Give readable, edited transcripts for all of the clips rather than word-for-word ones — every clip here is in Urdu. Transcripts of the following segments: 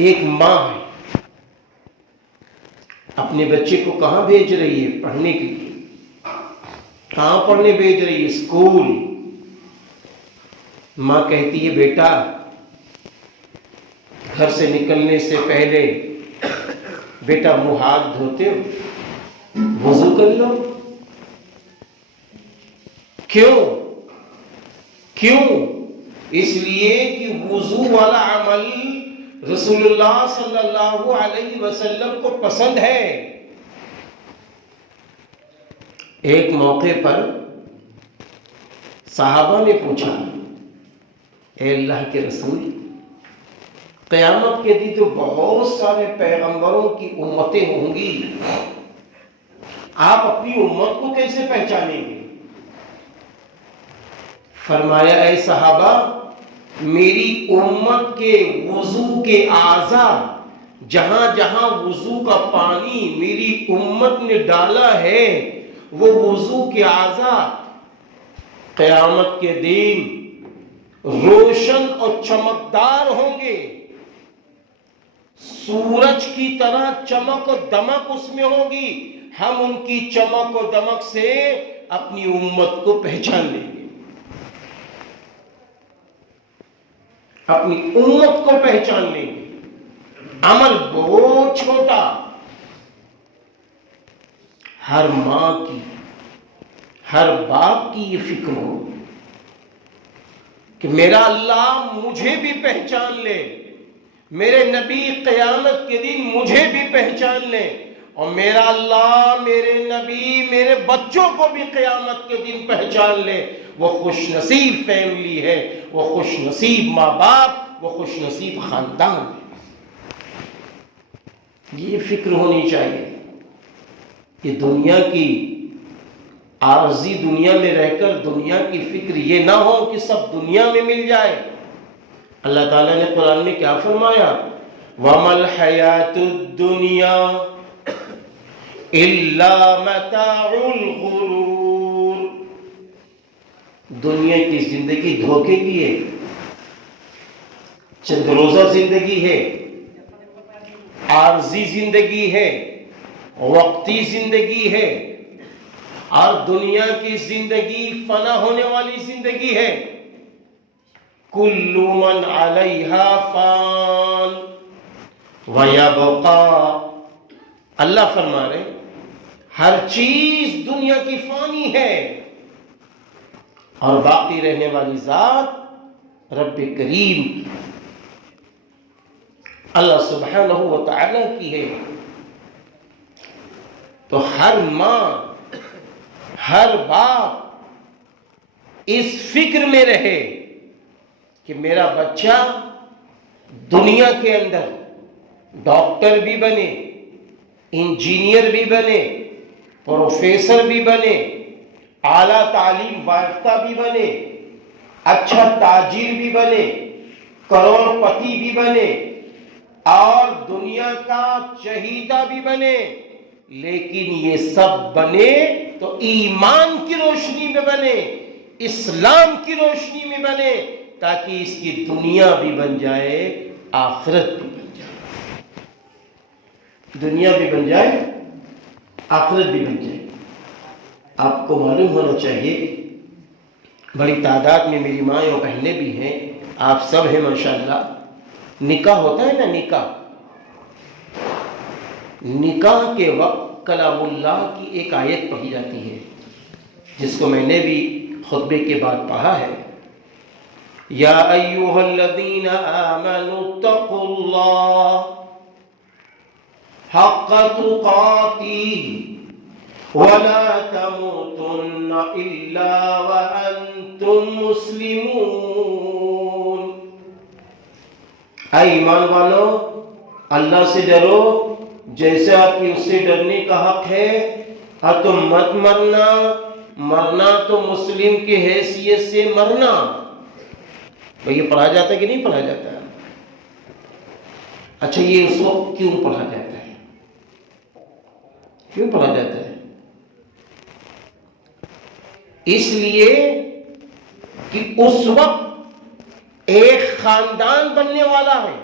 ایک ماں ہے، اپنے بچے کو کہاں بھیج رہی ہے؟ پڑھنے کے لیے۔ کہاں پڑھنے بھیج رہی ہے؟ اسکول۔ ماں کہتی ہے بیٹا گھر سے نکلنے سے پہلے بیٹا منہ ہاتھ دھوتے ہو؟ وضو کر لو۔ کیوں؟ اس لیے کہ وضو والا عمل رسول اللہ صلی اللہ علیہ وسلم کو پسند ہے۔ ایک موقع پر صحابہ نے پوچھا اے اللہ کے رسول، قیامت کے دن تو بہت سارے پیغمبروں کی امتیں ہوں گی، آپ اپنی امت کو کیسے پہچانیں گے؟ فرمایا اے صحابہ، میری امت کے وضو کے اعضاء، جہاں جہاں وضو کا پانی میری امت نے ڈالا ہے وہ وضو کے اعضاء قیامت کے دن روشن اور چمکدار ہوں گے، سورج کی طرح چمک و دمک اس میں ہوگی۔ ہم ان کی چمک و دمک سے اپنی امت کو پہچان لیں گے، اپنی امت کو پہچان لیں گے۔ عمل بہت چھوٹا، ہر ماں کی، ہر باپ کی یہ فکر ہو کہ میرا اللہ مجھے بھی پہچان لے، میرے نبی قیامت کے دن مجھے بھی پہچان لے، اور میرا اللہ میرے نبی میرے بچوں کو بھی قیامت کے دن پہچان لے۔ وہ خوش نصیب فیملی ہے، وہ خوش نصیب ماں باپ، وہ خوش نصیب خاندان ہے۔ یہ فکر ہونی چاہیے۔ یہ دنیا کی عارضی دنیا میں رہ کر دنیا کی فکر یہ نہ ہو کہ سب دنیا میں مل جائے۔ اللہ تعالیٰ نے قرآن میں کیا فرمایا؟ وَمَا الْحَيَاةُ الدُّنْيَا إِلَّا مَتَاعُ الْغُرُورِ۔ دنیا کی زندگی دھوکے کی ہے، چند روزہ زندگی ہے، عارضی زندگی ہے، وقتی زندگی ہے، اور دنیا کی زندگی فنا ہونے والی زندگی ہے۔ کل من علیہا فان ویبقا، اللہ فرما رہے ہر چیز دنیا کی فانی ہے اور باقی رہنے والی ذات رب کریم اللہ سبحانہ و تعالی کی ہے۔ تو ہر ماں، ہر باپ اس فکر میں رہے کہ میرا بچہ دنیا کے اندر ڈاکٹر بھی بنے، انجینئر بھی بنے، پروفیسر بھی بنے، اعلیٰ تعلیم یافتہ بھی بنے، اچھا تاجر بھی بنے، کروڑ پتی بھی بنے، اور دنیا کا چہیتا بھی بنے، لیکن یہ سب بنے تو ایمان کی روشنی میں بنے، اسلام کی روشنی میں بنے، تاکہ اس کی دنیا بھی بن جائے، آخرت بھی بن جائے۔ دنیا بھی بن جائے، آخرت بھی بن جائے۔ آپ کو معلوم ہونا چاہیے، بڑی تعداد میں میری مائیں اور بہنیں بھی ہیں، آپ سب ہیں ماشاءاللہ۔ نکاح ہوتا ہے نا، نکاح کے وقت کلام اللہ کی ایک آیت پڑھی جاتی ہے، جس کو میں نے بھی خطبے کے بعد پڑھا ہے۔ یا ایھا الذین آمنوا اتقوا اللہ حق تقاتہ ولا تموتن الا وانتم مسلمون۔ اے ایمان والو، اللہ سے ڈرو جیسے آپ کی اس سے ڈرنے کا حق ہے، اور تم مت مرنا تو مسلم کی حیثیت سے مرنا۔ تو یہ پڑھا جاتا ہے کہ نہیں پڑھا جاتا ہے؟ اچھا، یہ اس وقت کیوں پڑھا جاتا ہے؟ کیوں پڑھا جاتا ہے؟ اس لیے کہ اس وقت ایک خاندان بننے والا ہے،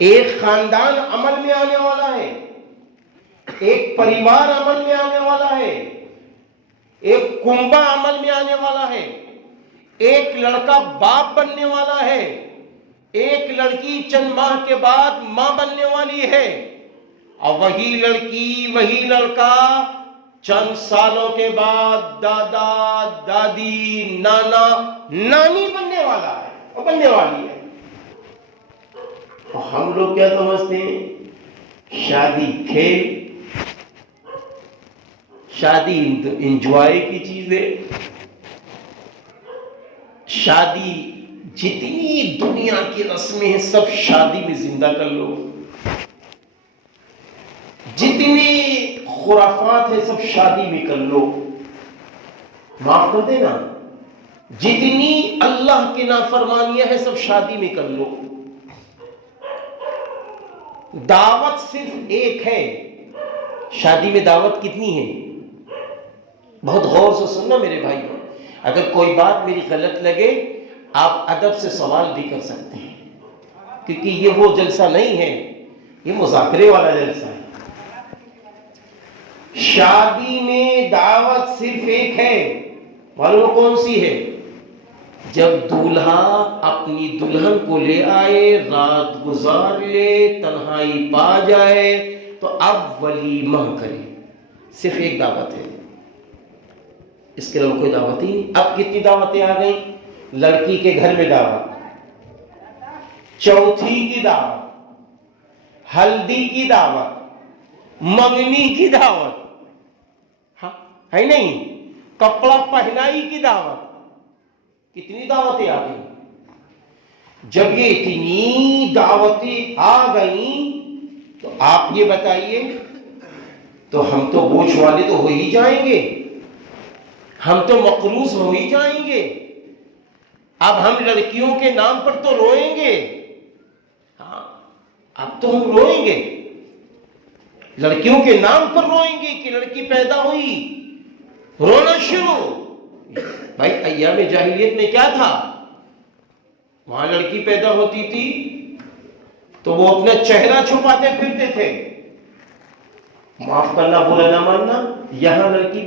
ایک خاندان عمل میں آنے والا ہے، ایک پریوار عمل میں آنے والا ہے، ایک کنبہ عمل میں آنے والا ہے، ایک لڑکا باپ بننے والا ہے، ایک لڑکی چند ماہ کے بعد ماں بننے والی ہے، اور وہی لڑکی وہی لڑکا چند سالوں کے بعد دادا دادی نانا نانی بننے والا ہے اور بننے والی ہے۔ اور ہم لوگ کیا سمجھتے ہیں؟ شادی کھیل، شادی انجوائے کی چیز ہے، شادی جتنی دنیا کی رسمیں ہیں سب شادی میں زندہ کر لو، جتنی خرافات ہیں سب شادی میں کر لو، معاف کر دینا، جتنی اللہ کی نافرمانیاں ہیں سب شادی میں کر لو۔ دعوت صرف ایک ہے، شادی میں دعوت کتنی ہے؟ بہت غور سے سننا میرے بھائی، اگر کوئی بات میری غلط لگے آپ ادب سے سوال بھی کر سکتے ہیں، کیونکہ یہ وہ جلسہ نہیں ہے، یہ مذاکرے والا جلسہ ہے۔ شادی میں دعوت صرف ایک ہے، معلوم کون سی ہے؟ جب دولہا اپنی دلہن کو لے آئے، رات گزار لے، تنہائی پا جائے، تو اب ولیمہ کرے، صرف ایک دعوت ہے، اس کے علاوہ کوئی دعوت ہی نہیں۔ اب کتنی دعوتیں آ گئیں؟ لڑکی کے گھر میں دعوت، چوتھی کی دعوت، ہلدی کی دعوت، منگنی کی دعوت، ہے نہیں، کپڑا پہنائی کی دعوت، کتنی دعوتیں آ گئیں۔ جب یہ اتنی دعوتیں آ گئیں تو آپ یہ بتائیے، تو ہم تو بوجھ والے تو ہو ہی جائیں گے، ہم تو مقروض ہو ہی جائیں گے، اب ہم لڑکیوں کے نام پر تو روئیں گے، ہاں اب تو ہم روئیں گے، لڑکیوں کے نام پر روئیں گے کہ لڑکی پیدا ہوئی، رونا شروع۔ بھائی ایام جاہلیت میں کیا تھا؟ وہاں لڑکی پیدا ہوتی تھی تو وہ اپنا چہرہ چھپاتے پھرتے تھے، معاف کرنا برا نہ ماننا، یہاں لڑکی